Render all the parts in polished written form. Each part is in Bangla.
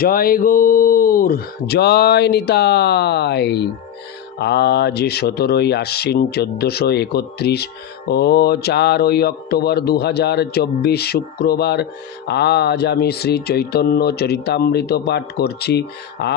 জয় গৌর, জয় নিতাই। আজ 17ই আশ্বিন 1431 ও 4ই অক্টোবর 2024 শুক্রবার। আজ আমি শ্রী চৈতন্য চরিতামৃত পাঠ করছি।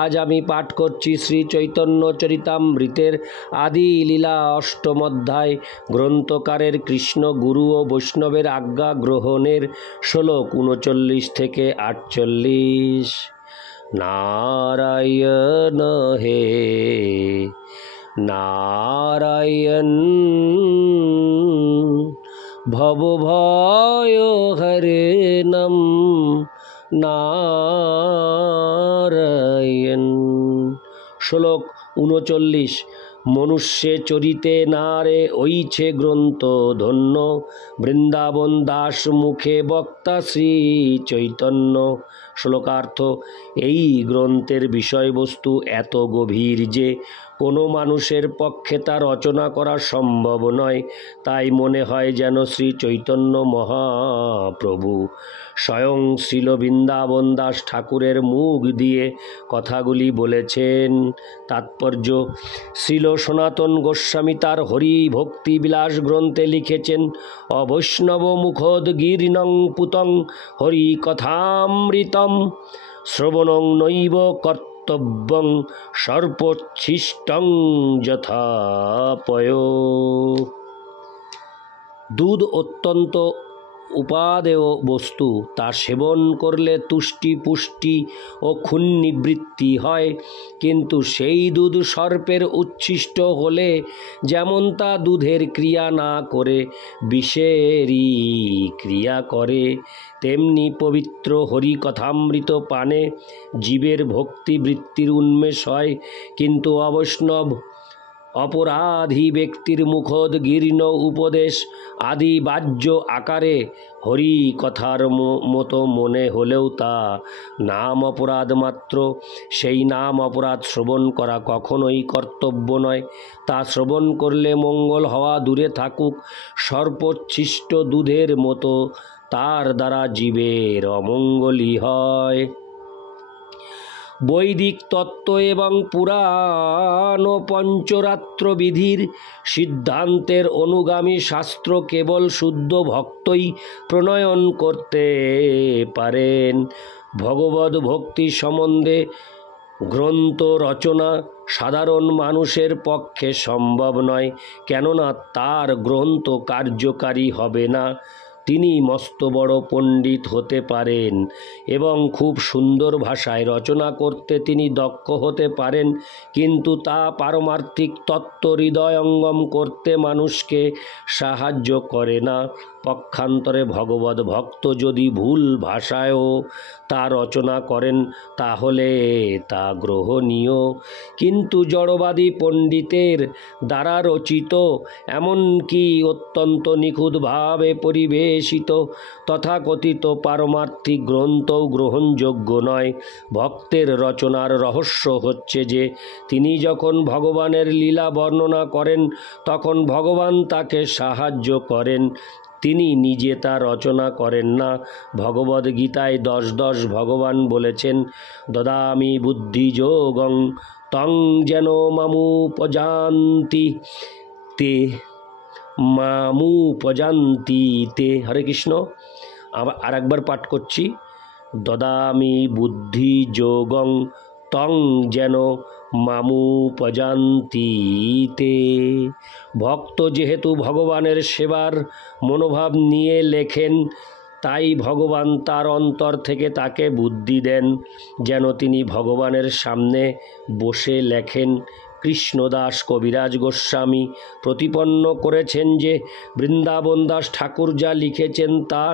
আজ আমি পাঠ করছি শ্রী চৈতন্য চরিতামৃতের আদি লীলা অষ্টম অধ্যায়। গ্রন্থকারের কৃষ্ণ গুরু ও বৈষ্ণবের আজ্ঞা গ্রহণের শ্লোক 39 থেকে 48। नारायण हे नारायण भवभय हरणं नारायण। শ্লোক 39। মনুষ্যে চরিতে নারে ওইছে গ্রন্থ ধন্য, বৃন্দাবন দাস মুখে বক্তা শ্রী চৈতন্য। শ্লোকার্থ: এই গ্রন্থের বিষয়বস্তু এত গভীর যে কোনো মানুষের পক্ষে তা রচনা করা সম্ভব নয়। তাই মনে হয় যেন শ্রী চৈতন্য মহাপ্রভু স্বয়ং শ্রীল বৃন্দাবন দাস ঠাকুরের মুখ দিয়ে কথাগুলি বলেছেন। তাৎপর্য: শ্রীল সনাতন গোস্বামী তার হরি ভক্তি বিলাস গ্রন্থে লিখেছেন, অবৈষ্ণব মুখোদ্গীর্ণং পুতং হরি কথামৃতম শ্রবণং নৈব কর্তব্যং সর্বোচ্ছিষ্টং যথাপয়। দুধ অত্যন্ত উপাদেয় বস্তু। তা সেবন করলে তুষ্টি পুষ্টি ও খুন নিবৃত্তি হয়, কিন্তু সেই দুধ সর্পের উচ্ছিষ্ট হলে যেমন তা দুধের ক্রিয়া না করে বিষেরই ক্রিয়া করে, তেমনি পবিত্র হরিকথামৃত পানে জীবের ভক্তি বৃত্তির উন্মেষ হয়। কিন্তু অবৈষ্ণব অপরাধী ব্যক্তির মুখোদ্গীর্ণ উপদেশ আদি বাহ্য আকারে হরি কথার মতো মনে হলেও তা নাম অপরাধ মাত্র। সেই নাম অপরাধ শ্রবণ করা কখনোই কর্তব্য নয়। তা শ্রবণ করলে মঙ্গল হওয়া দূরে থাকুক, সর্বোচ্ছিষ্ট দুধের মতো তার দ্বারা জীবের অমঙ্গলই হয়। বৈদিক তত্ত্ব এবং পুরাণ পঞ্চরাত্র বিধির সিদ্ধান্তের অনুগামী শাস্ত্র কেবল শুদ্ধ ভক্তই প্রণয়ন করতে পারেন। ভগবদ ভক্তি সম্বন্ধে গ্রন্থ রচনা সাধারণ মানুষের পক্ষে সম্ভব নয়, কেননা তার গ্রন্থ কার্যকারী হবে না। তিনি মস্ত বড় পণ্ডিত হতে পারেন এবং খুব সুন্দর ভাষায় রচনা করতে তিনি দক্ষ হতে পারেন, কিন্তু তা পারমার্থিক তত্ত্ব হৃদয়ঙ্গম করতে মানুষকে সাহায্য করে না। পক্ষান্তরে ভগবদ ভক্ত যদি ভুল ভাষায়ও তা রচনা করেন তাহলে তা গ্রহণীয়, কিন্তু জড়বাদী পণ্ডিতের দ্বারা রচিত, এমনকি অত্যন্ত নিখুঁতভাবে পরিবেশিত তথাকথিত পারমার্থিক গ্রন্থও গ্রহণযোগ্য নয়। ভক্তের রচনার রহস্য হচ্ছে যে তিনি যখন ভগবানের লীলা বর্ণনা করেন তখন ভগবান তাকে সাহায্য করেন, তিনি নিজে তা রচনা করেন না। ভগবদ্গীতায় 10:10 ভগবান বলেছেন, দদামি বুদ্ধিযোগং তং যেন মামুপজান্তি তে মামুপজান্তি তে। হরে কৃষ্ণ। আর একবার পাঠ করছি, দদামি বুদ্ধিযোগং তং যেন মামুপজান্তি তে। ভক্ত যেহেতু ভগবানের সেবার মনোভাব নিয়ে লেখেন, তাই ভগবান তার অন্তর থেকে তাকে বুদ্ধি দেন যেন তিনি ভগবানের সামনে বসে লেখেন। কৃষ্ণদাস কবিরাজ গোস্বামী প্রতিপন্ন করেছেন যে বৃন্দাবন দাস ঠাকুর যা লিখেছেন তা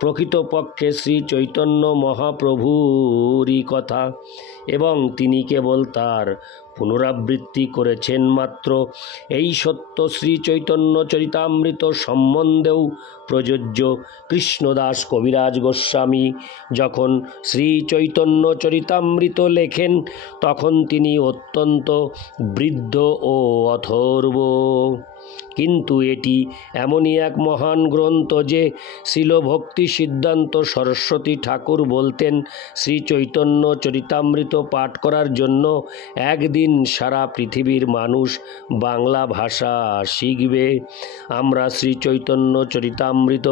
প্রকৃতপক্ষে শ্রী চৈতন্য মহাপ্রভুরই কথা, এবং তিনি কেবল তার পুনরাবৃত্তি করেছেন মাত্র। এই সত্য শ্রী চৈতন্য চরিতামৃত সম্বন্ধেও প্রযোজ্য। কৃষ্ণদাস কবিরাজ গোস্বামী যখন শ্রী চৈতন্য চরিতামৃত লেখেন তখন তিনি অত্যন্ত বৃদ্ধ ও অথর্ব। কিন্তু এটি এমনই এক মহান গ্রন্থ যে শিল ভক্তি সিদ্ধান্ত সরস্বতী ঠাকুর বলতেন, শ্রী চৈতন্য চরিতামৃত পাঠ করার জন্য একদিন সারা পৃথিবীর মানুষ বাংলা ভাষা শিখবে। আমরা শ্রী চৈতন্য চরিতামৃত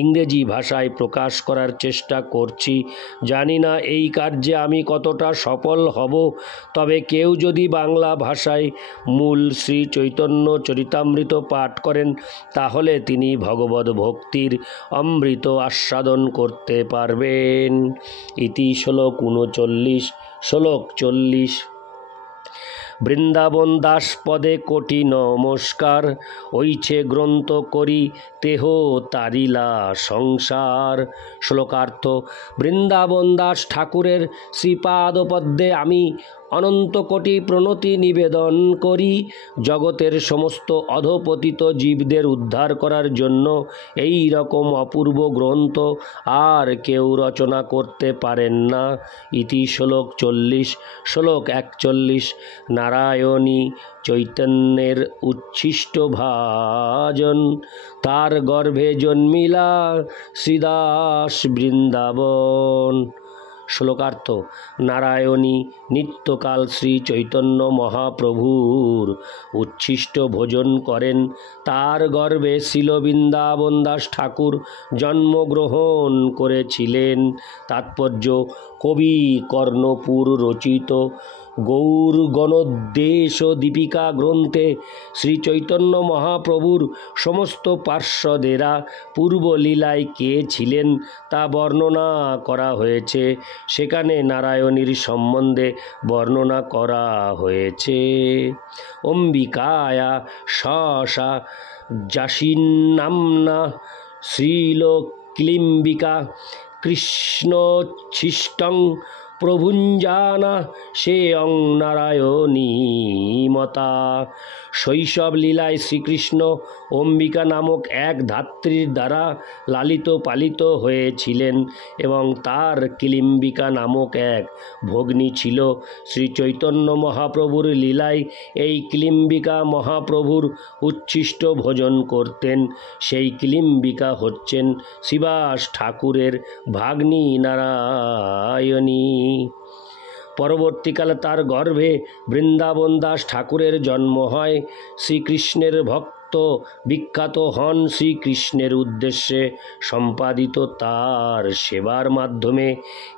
ইংরেজি ভাষায় প্রকাশ করার চেষ্টা করছি। জানি না এই কার্যে আমি কতটা সফল হব, তবে কেউ যদি বাংলা ভাষায় মূল শ্রী চৈতন্য চরিতামৃত পাঠ করেন তাহলে তিনি ভগবদ ভক্তির অমৃত আস্বাদন করতে পারবেন। ইতি শ্লোক 39। শ্লোক 40। বৃন্দাবন দাস পদে কোটি নমস্কার, ওইছে গ্রন্থ করি তেহ তারিলা সংসার। শ্লোকার্থ: বৃন্দাবন দাস ঠাকুরের শ্রীপাদপদ্মে আমি অনন্ত কোটি প্রণতি নিবেদন করি। জগতের সমস্ত অধপতিত জীবদের উদ্ধার করার জন্য এই রকম অপূর্ব গ্রন্থ আর কেউ রচনা করতে পারেন না। ইতি শ্লোক 40। শ্লোক 41। নারায়ণী চৈতন্যের উচ্ছিষ্ট ভাজন, তার গর্ভে জন্মিলা শ্রীদাস বৃন্দাবন। শ্লোকার্থ: নারায়ণী নিত্যকাল শ্রী চৈতন্য মহাপ্রভুর উচ্ছিষ্ট ভোজন করেন। তার গর্ভে শিল বৃন্দাবন দাস ঠাকুর জন্মগ্রহণ করেছিলেন। তাৎপর্য: কবি কর্ণপুর রচিত গৌর গণোদ্দেশ দীপিকা গ্রন্থে শ্রী চৈতন্য মহাপ্রভুর সমস্ত পার্শ্বদেরা পূর্বলীলায় কে ছিলেন তা বর্ণনা করা হয়েছে। সেখানে নারায়ণীর সম্বন্ধে বর্ণনা করা হয়েছে। অম্বিকায়া সসা জাসিন্নাম্না শ্রীল ক্লিম্বিকা কৃষ্ণোচ্ছিষ্টং প্রভুঞ্জানা সে অং নারায়ণী মতা। শৈশব লীলায় শ্রীকৃষ্ণ অম্বিকা নামক এক ধাত্রীর দ্বারা লালিত পালিত হয়েছিলেন এবং তার কিলিম্বিকা নামক এক ভগ্নী ছিল। শ্রী চৈতন্য মহাপ্রভুর লীলায় এই কিলিম্বিকা মহাপ্রভুর উচ্ছিষ্ট ভোজন করতেন। সেই কিলিম্বিকা হচ্ছেন শ্রীবাস ঠাকুরের ভাগ্নী নারায়ণী। পরবর্তীকালে তার গর্ভে বৃন্দাবন দাস ঠাকুরের জন্ম হয়। শ্রীকৃষ্ণের ভক্ত বিখ্যাত হন শ্রীকৃষ্ণের উদ্দেশ্যে সম্পাদিত তার সেবার মাধ্যমে।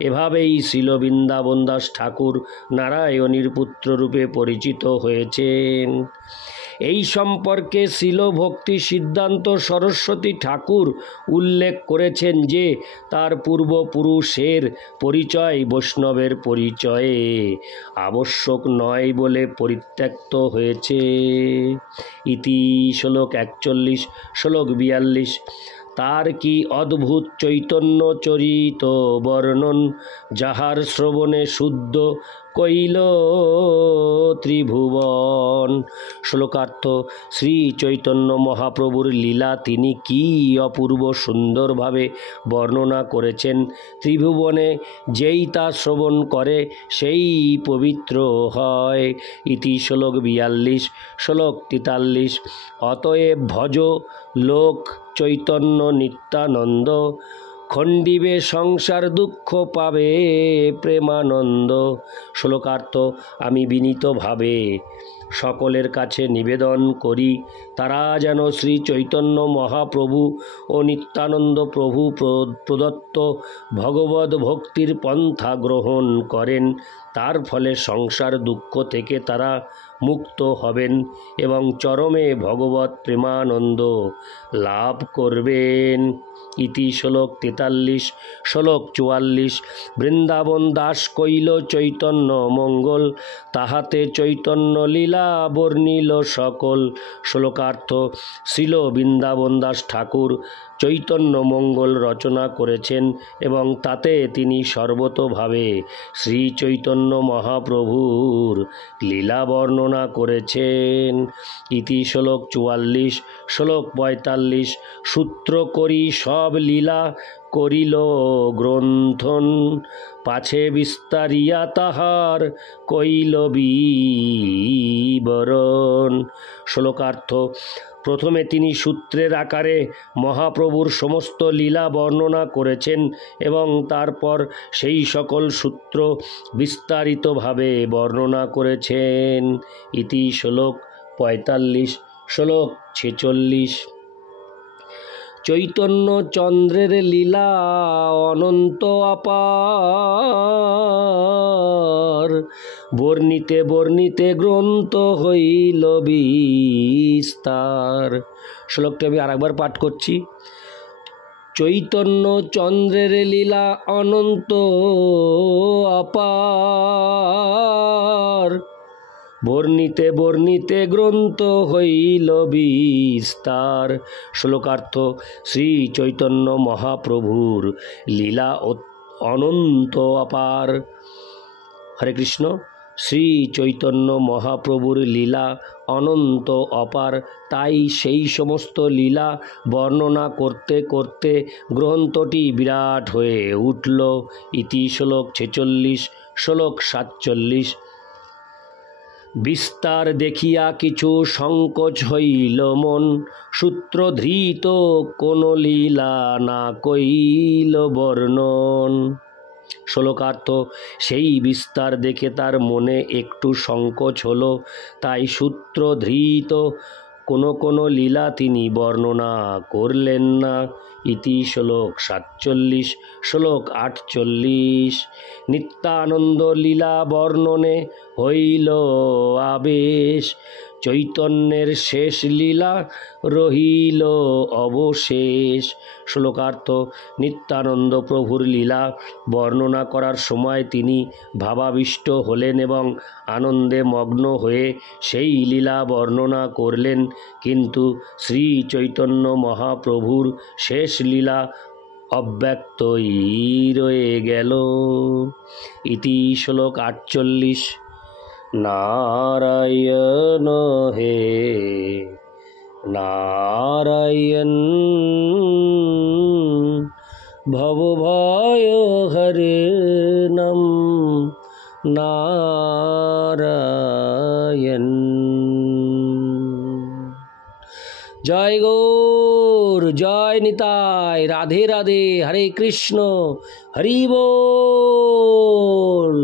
এভাবেই শিল বৃন্দাবন দাস ঠাকুর নারায়ণীর পুত্ররূপে পরিচিত হয়েছেন। এই সম্পর্কে শিল ভক্তি সিদ্ধান্ত সরস্বতী ঠাকুর উল্লেখ করেছেন যে তার পূর্বপুরুষের পরিচয় বৈষ্ণবের পরিচয়ে আবশ্যক নয় বলে পরিত্যক্ত হয়েছে। ইতি শ্লোক 41। শ্লোক 42। তার কি অদ্ভুত চৈতন্য চরিত বর্ণন, যাহার শ্রবণে শুদ্ধ কইল ত্রিভুবন। শ্লোকার্থ: শ্রী চৈতন্য মহাপ্রভুর লীলা তিনি কি অপূর্ব সুন্দরভাবে বর্ণনা করেছেন। ত্রিভুবনে যেই তা শ্রবণ করে সেই পবিত্র হয়। ইতি শ্লোক 42। শ্লোক 43। অতএব ভজ লোক চৈতন্য নিত্যানন্দ, খণ্ডিবে সংসার দুঃখ পাবে প্রেমানন্দ। শ্লোকার্থ: আমি বিনীতভাবে সকলের কাছে নিবেদন করি তারা যেন শ্রী চৈতন্য মহাপ্রভু ও নিত্যানন্দ প্রভু প্রদত্ত ভগবদ ভক্তির পন্থা গ্রহণ করেন। তার ফলে সংসার দুঃখ থেকে তারা মুক্ত হবেন এবং চরমে ভগবৎ প্রেমানন্দ লাভ করবেন। ইতি শ্লোক 43। শ্লোক 44। বৃন্দাবন দাস কইল চৈতন্য মঙ্গল, তাহাতে চৈতন্য লীলা বর্ণিল সকল। শ্লোকার্থ: শিল বৃন্দাবন দাস ঠাকুর চৈতন্য মঙ্গল রচনা করেছেন এবং তাতে তিনি সর্বতোভাবে শ্রী চৈতন্য মহাপ্রভুর লীলা বর্ণনা করেছেন। ইতি শ্লোক 44। শ্লোক 45। সূত্র করি সব লীলা করিল গ্রন্থন, পাছে বিস্তারিয়া তাহার কইল বিবরণ। শ্লোকার্থ। প্রথমে তিনি সূত্রের আকারে মহাপ্রভুর সমস্ত লীলা বর্ণনা করেছেন এবং তারপর সেই সকল সূত্র বিস্তারিতভাবে বর্ণনা করেছেন। ইতি শ্লোক 45। শ্লোক 46। চৈতন্য চন্দ্রের লীলা অনন্ত অপার, বর্ণিতে বর্ণিতে গ্রন্থ হইল বিস্তার। শ্লোকটা আমি আরেকবার পাঠ করছি। চৈতন্য চন্দ্রের লীলা অনন্ত অপার, বর্ণিতে বর্ণিতে গ্রন্থ হইল বিস্তার। শ্লোকার্থ। শ্রী চৈতন্য মহাপ্রভুর লীলা অনন্ত অপার। হরে কৃষ্ণ। শ্রী চৈতন্য মহাপ্রভুর লীলা অনন্ত অপার, তাই সেই সমস্ত লীলা বর্ণনা করতে করতে গ্রন্থটি বিরাট হয়ে উঠল। ইতি শ্লোক 46। শ্লোক 47। বিস্তার দেখিয়া কিছু সংকোচ হইল মন, সূত্রধৃত কোন লীলা না কইল বর্ণন। শ্লোকার্থ। সেই বিস্তার দেখে তার মনে একটু সংকোচ হলো, তাই সূত্রধৃত কোনো লীলা তিনি বর্ণনা করলেন না। ইতি শ্লোক 47। শ্লোক 48। নিত্যানন্দ লীলা বর্ণনে হইল আবেশ, চৈতন্যের শেষ লীলা রহিল অবশেষ। শ্লোকার্থ। নিত্যানন্দ প্রভুর লীলা বর্ণনা করার সময় তিনি ভাবাবিষ্ট হলেন এবং আনন্দে মগ্ন হয়ে সেই লীলা বর্ণনা করলেন, কিন্তু শ্রী চৈতন্য মহাপ্রভুর শেষ লীলা অব্যক্তই রয়ে গেল। ইতি শ্লোক 48। নারায়ণ হে নারায়ণ, ভবভয় হরে নাম নারায়ণ। জয় গৌর, জয় নিতাই, রাধে রাধে, হরে কৃষ্ণ, হরি বল।